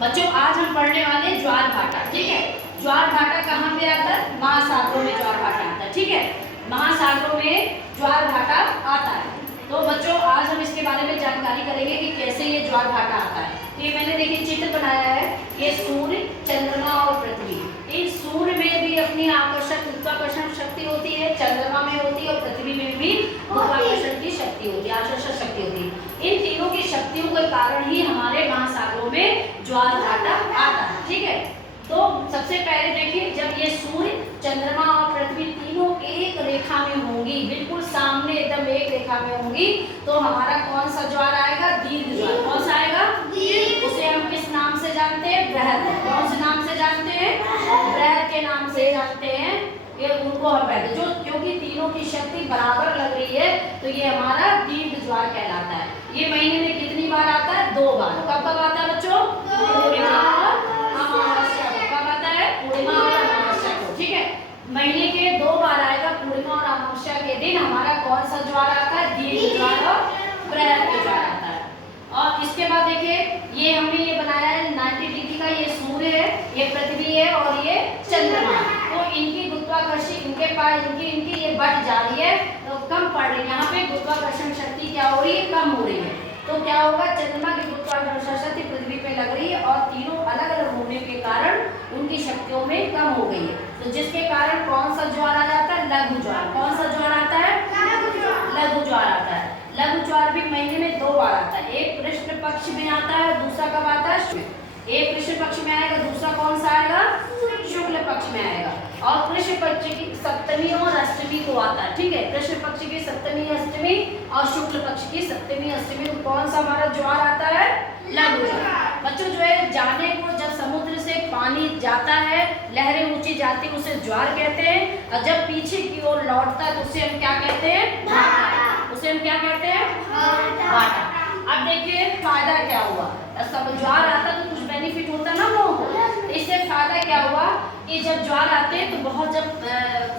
बच्चों आज हम पढ़ने वाले ज्वार भाटा, ठीक है। ज्वार भाटा कहाँ पे आता है? महासागरों में ज्वार भाटा आता है, ठीक है। महासागरों में ज्वार भाटा आता है। तो बच्चों आज हम इसके बारे में जानकारी करेंगे कि कैसे ये ज्वार भाटा आता है। तो ये मैंने देखिए चित्र बनाया है, ये सूर्य, चंद्रमा और पृथ्वी। इन सूर्य में भी अपनी गुरुत्वाकर्षण शक्ति होती है, चंद्रमा में होती है और पृथ्वी में भी गुरुत्वाकर्षण की शक्ति होती है, आकर्षण शक्ति होती है। इन तीनों की शक्तियों के कारण ही हमारे महासागरों में ज्वार भाटा आता है, ठीक है। तो सबसे पहले देखिए, जब ये सूर्य, चंद्रमा और पृथ्वी तीनों एक रेखा में होंगी, बिल्कुल सामने एकदम एक रेखा में होंगी, तो हमारा कौन सा ज्वार आएगा? दीर्घ ज्वार। कौन सा आएगा? उसे हम किस नाम से जानते हैं? बृहद। कौन से नाम से जानते हैं? बृहद के नाम से जानते हैं। ये उनको हम कहते हैं, जो क्योंकि तीनों की शक्ति बराबर लग रही है, तो ये हमारा दीर्घ ज्वार कहलाता है। ये महीने में कितनी बार आता है? 2 बार। कब कब आता है बच्चों? पूर्णिमा और अमावस्या को। कब आता है? पूर्णिमा और अमावस्या को, ठीक है। महीने के 2 बार आएगा, पूर्णिमा और अमावस्या के दिन हमारा कौन सा ज्वार आता है? दीर्घ ज्वार और बृहद ज्वार आता है। और इसके बाद देखिए, ये हमने ये बनाया है 90 डिग्री का, ये सूर्य है, ये पृथ्वी है और ये चंद्रमा। तो इनकी गुरुत्वाकर्षण, इनके पास इनकी ये बढ़ जा रही है, तो कम पड़ रही है। यहाँ पे गुरुत्वाकर्षण शक्ति क्या हो रही है? कम हो रही है। तो क्या होगा? चंद्रमा की गुरुत्वाकर्षण शक्ति पृथ्वी पे लग रही है और तीनों अलग अलग होने के कारण उनकी शक्तियों में कम हो गई है। तो जिसके कारण कौन सा ज्वार आ जाता है? लघु ज्वार। कौन सा ज्वार आता है? लघु ज्वार आता है। लघु ज्वार भी महीने में 2 बार आता है। एक कृष्ण पक्ष में आता है, दूसरा कब आता है? एक कृष्ण पक्ष में आएगा, दूसरा कौन सा आएगा? शुक्ल पक्ष में आएगा। और कृष्ण पक्ष की सप्तमी और अष्टमी को आता है, ठीक है। कृष्ण पक्ष की सप्तमी अष्टमी और शुक्ल पक्ष की सप्तमी अष्टमी को कौन सा हमारा ज्वार आता है? लघु ज्वार। बच्चों जो है, जाने को जब समुद्र से पानी जाता है, लहरें ऊंची जाती है, उसे ज्वार कहते हैं। और जब पीछे की ओर लौटता है तो उसे हम क्या कहते हैं? भाटा। उसे हम क्या कहते हैं? भाटा। अब देखिए फायदा क्या हुआ। सब ज्वार आता तो कुछ बेनिफिट होता ना लोगों को। इससे फायदा क्या हुआ कि जब ज्वार आते हैं तो बहुत, जब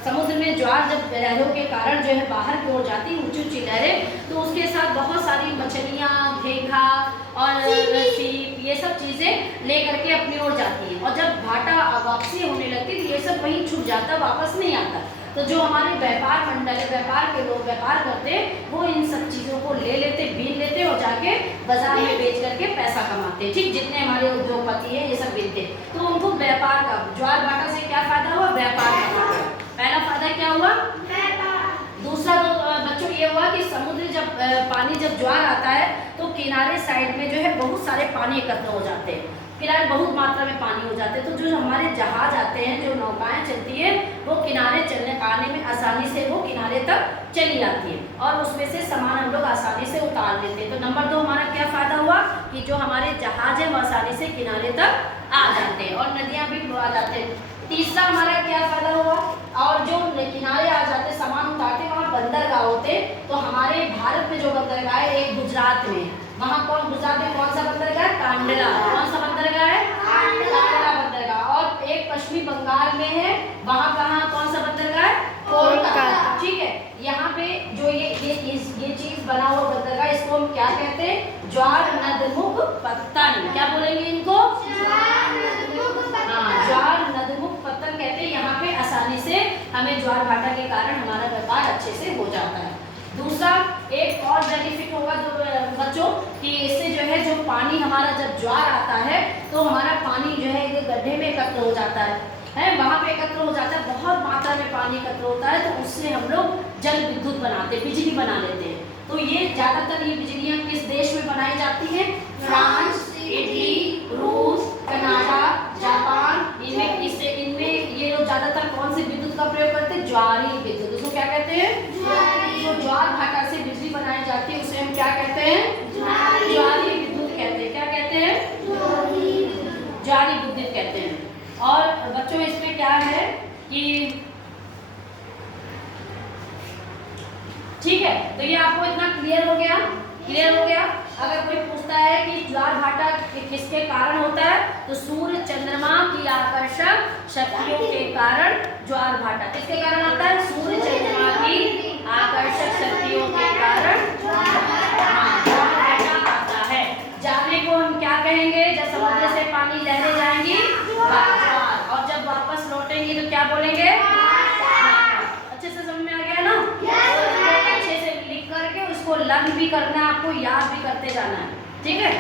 समुद्र में ज्वार जब लहरों के कारण जो है बाहर की ओर जाती है, ऊंची ऊंची लहरें, तो उसके साथ बहुत सारी मछलियाँ, घेघा और सीप, ये सब चीज़ें लेकर के अपनी ओर जाती हैं। और जब भाटा वापसी होने लगती तो ये सब वहीं छूट जाता, वापस नहीं आता। तो जो हमारे व्यापार मंडल, व्यापार के लोग व्यापार करते हैं, वो इन सब चीज़ों को ले लेते, बीन लेते और जाके बाजार में बेच करके पैसा कमाते, ठीक। जितने हमारे उद्योगपति हैं ये सब बेचते, तो उनको व्यापार का, ज्वार भाटा से क्या फायदा हुआ? व्यापार का। पहला फायदा क्या हुआ? दूसरा तो बच्चों ये हुआ कि समुद्र जब पानी, जब ज्वार आता है तो किनारे साइड में जो है बहुत सारे पानी एकत्र हो जाते हैं, किनारे बहुत मात्रा में पानी हो जाते हैं। तो जो हमारे जहाज आते हैं, जो नौकाएं चलती है, वो किनारे चलने आने में आसानी से वो किनारे तक चली जाती है और उसमें से सामान हम लोग आसानी से उतार लेते हैं। तो नंबर 2 हमारा क्या फायदा हुआ कि जो हमारे जहाज है वो आसानी से किनारे तक आ जाते हैं और नदियाँ भी आ जाते हैं। तीसरा हमारा क्या फायदा हुआ, और जो किनारे आ जाते सामान उतारते हैं, वहाँ बंदरगाह होते। तो हमारे भारत में जो बंदरगाह है, एक गुजरात में, वहाँ कौन, गुजरात में कौन सा बंदरगाह है? कांडला। कौन सा बंदरगाह है? कांडला बंदरगाह। और एक पश्चिमी बंगाल में है, वहाँ कहाँ, कौन सा बंदरगाह है? कोलकाता, ठीक है। यहाँ पे जो ये चीज बना हुआ बंदरगाह, इसको हम क्या कहते हैं? ज्वार नदमुख पत्तन। क्या बोलेंगे इनको? ज्वार नदमुख पत्तन कहते हैं। यहाँ पे आसानी से हमें ज्वार भाटा के कारण हमारा व्यापार अच्छे से हो जाता है। दूसरा एक और बेनिफिट होगा जो बच्चों कि इससे जो है, जो पानी हमारा जब ज्वार आता है तो हमारा पानी जो है गड्ढे में एकत्र हो जाता है, वहाँ पे एकत्र हो जाता है, बहुत मात्रा में पानी एकत्र होता है। तो उससे हम लोग जल विद्युत बनाते, बिजली बना लेते हैं। तो ये ज़्यादातर ये बिजलियाँ किस देश में बनाई जाती हैं? फ्रांस, इटली, रूस, कनाडा, जापान, इनमें ये लोग ज़्यादातर कौन सी विद्युत का प्रयोग करते हैं? ज्वारी विद्युत। उसको क्या कहते हैं? जो ज्वार भाटा से बिजली बनाई जाती है उसे हम क्या कहते हैं? ज्वारी विद्युत कहते हैं। क्या कहते हैं? ज्वारी विद्युत कहते हैं। और बच्चों इसमें क्या है कि, ठीक है, तो ये आपको इतना क्लियर हो गया? क्लियर हो गया। अगर कोई पूछता है कि ज्वार भाटा किसके कारण होता है, तो सूर्य चंद्रमा की आकर्षक शक्तियों के कारण ज्वार भाटा किसके कारण आता है? सूर्य चंद्रमा की आकर्षक शक्तियों के कारण ज्वार भाटा आता है। जाने को हम क्या कहेंगे? जब समुद्र से पानी लहरें जाएंगी ज्वार, और जब वापस लौटेंगी तो क्या बोलेंगे? अच्छे से समझ में आ गया ना? तो अच्छे से लिख करके उसको लर्न भी करना है, आपको याद भी करते जाना है, ठीक है।